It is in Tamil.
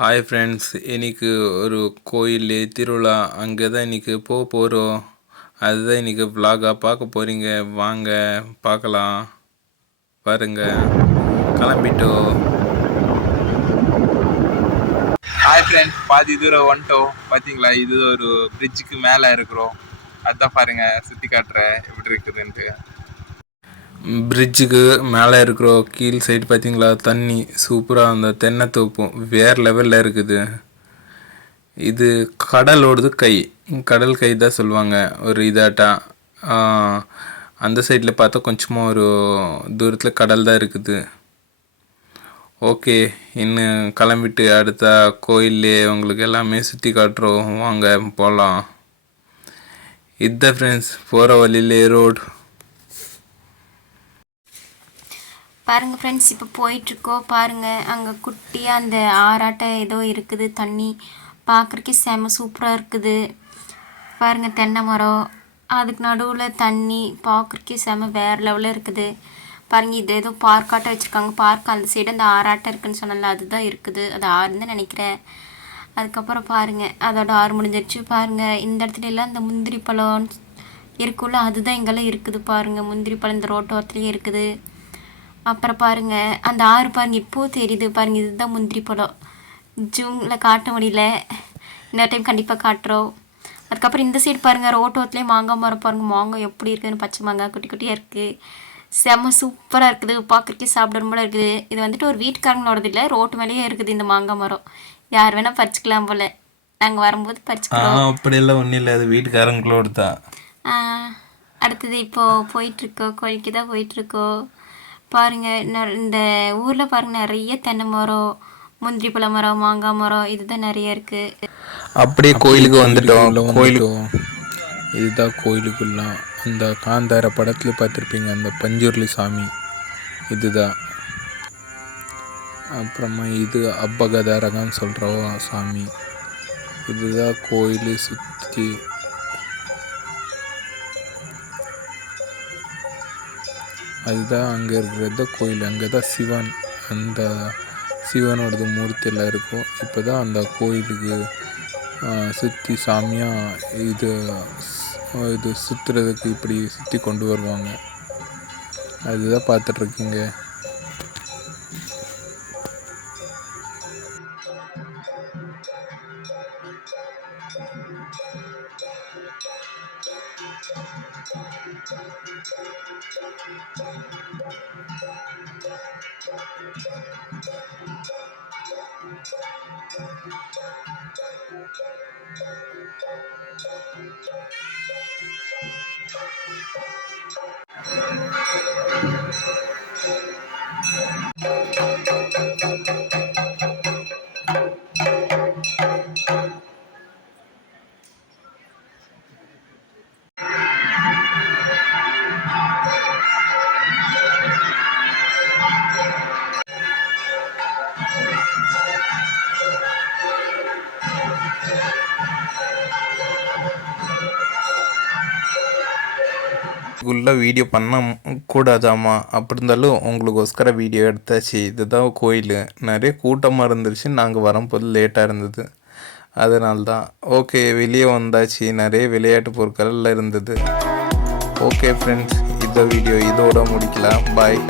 ஹாய் ஃப்ரெண்ட்ஸ், இன்னைக்கு ஒரு கோயில் திருவிழா. அங்கே தான் இன்னைக்கு போக போகிறோம். அதுதான் இன்னைக்கு vlog-ஆ பார்க்க போகிறீங்க. வாங்க பார்க்கலாம். பாருங்க, கிளம்பிட்டோம். ஹாய் ஃப்ரெண்ட்ஸ், பாதி தூரம் வந்துட்டோம். பார்த்தீங்களா, இது ஒரு பிரிட்ஜுக்கு மேலே இருக்கிறோம். அதுதான் பாருங்க, சுற்றி காட்டுறேன் எப்படி இருக்குதுன்ட்டு. பிரிட்ஜுக்கு மேலே இருக்கிற கீழ் சைடு பார்த்தீங்களா, தண்ணி சூப்பராக அந்த தென்னை தோப்பும் வேறு லெவலில் இருக்குது. இது கடலோடது கை, கடல் கை தான் சொல்லுவாங்க ஒரு இதாட்டா. அந்த சைடில் பார்த்தா கொஞ்சமாக ஒரு தூரத்தில் கடல் தான் இருக்குது. ஓகே, இன்னும் கிளம்பிட்டு அடுத்த கோயிலே உங்களுக்கு எல்லாமே சுற்றி காட்டுறோம். வாங்க போகலாம். இதுதான் ஃப்ரெண்ட்ஸ், போகிற வழியிலே ரோடு. பாருங்கள் ஃப்ரெண்ட்ஸ், இப்போ போயிட்டுருக்கோம். பாருங்கள், அங்கே குட்டியாக அந்த ஆறாட்டை ஏதோ இருக்குது. தண்ணி பார்க்குறக்கே செம சூப்பராக இருக்குது. பாருங்கள், தென்னை மரம், அதுக்கு நடுவில் தண்ணி பார்க்குறக்கே செம வேறு லெவலில் இருக்குது. பாருங்கள், இது ஏதோ பார்க்காட்டம் வச்சுருக்காங்க. பார்க் அந்த சைடு அந்த ஆறாட்டம் இருக்குதுன்னு சொன்னால அதுதான் இருக்குது. அது ஆறுன்னு நினைக்கிறேன். அதுக்கப்புறம் பாருங்கள், அதோட ஆறு முடிஞ்சிருச்சு. பாருங்கள், இந்த இடத்துல எல்லாம் இந்த முந்திரி பழம் இருக்குல்ல, அதுதான் இங்கெல்லாம் இருக்குது. பாருங்கள், முந்திரி பழம் இந்த ரோட்டோரத்துலேயே இருக்குது. அப்புறம் பாருங்கள், அந்த ஆறு பாருங்கள் இப்போது தெரியுது. பாருங்கள், இதுதான் முந்திரி பழம். ஜூமில் காட்ட முடியல, இன்னொரு டைம் கண்டிப்பாக காட்டுறோம். அதுக்கப்புறம் இந்த சைடு பாருங்கள், ரோட்டோரத்துலேயே மாங்காய் மரம். பாருங்கள், மாங்காய் எப்படி இருக்குதுன்னு, பச்சை மாங்காய் குட்டி குட்டியாக இருக்குது. செம்ம சூப்பராக இருக்குது. பார்க்குறக்கே சாப்பிடணும் போல இருக்குது. இது வந்துட்டு ஒரு வீட்டுக்காரங்களோடது இல்லை, ரோட்டு மேலேயே இருக்குது இந்த மாங்காய் மரம். யார் வேணால் பறிச்சுக்கலாம் போல். நாங்கள் வரும்போது பறிச்சுக்கலாம். அப்படியெல்லாம் ஒன்றும் இல்லை, அது வீட்டுக்காரங்களோடு தான். அடுத்தது இப்போது போயிட்டுருக்கோம், கோயிலுக்கு தான் போயிட்டுருக்கோம். பாருங்கள், இந்த ஊரில் பாருங்கள் நிறைய தென்னை மரம், முந்திரி பழ மரம், மாங்காய் மரம், இதுதான் நிறைய இருக்குது. அப்படியே கோயிலுக்கு வந்துட்டோம். இதுதான் கோயிலுக்குலாம் அந்த காந்தார படத்துல பார்த்துருப்பீங்க, அந்த பஞ்சூர்லி சாமி இதுதான். அப்புறமா இது அப்பகதாரகான்னு சொல்கிற சாமி. இதுதான் கோயில் சுற்றி. அதுதான் அங்கே இருக்கிறது கோயில். அங்கே தான் சிவன், அந்த சிவனோடது மூர்த்தியெல்லாம் இருக்கும். இப்போ தான் அந்த கோயிலுக்கு சுற்றி சாமியாக இது சுற்றுறதுக்கு இப்படி சுற்றி கொண்டு வருவாங்க. அதுதான் பார்த்துட்ருக்கீங்க. இதுக்குள்ளே வீடியோ பண்ண கூடாதாம்மா, அப்படி இருந்தாலும் உங்களுக்கோஸ்கர வீடியோ எடுத்தாச்சு. இதுதான் கோயில். நிறைய கூட்டமாக இருந்துருச்சு, நாங்கள் வரும்போது லேட்டாக இருந்தது, அதனால்தான். ஓகே, வெளியே வந்தாச்சு. நிறைய விளையாட்டு பொருட்கள் இருந்தது. ஓகே ஃப்ரெண்ட்ஸ், இந்த வீடியோ இதோட முடிக்கலாம். பாய்.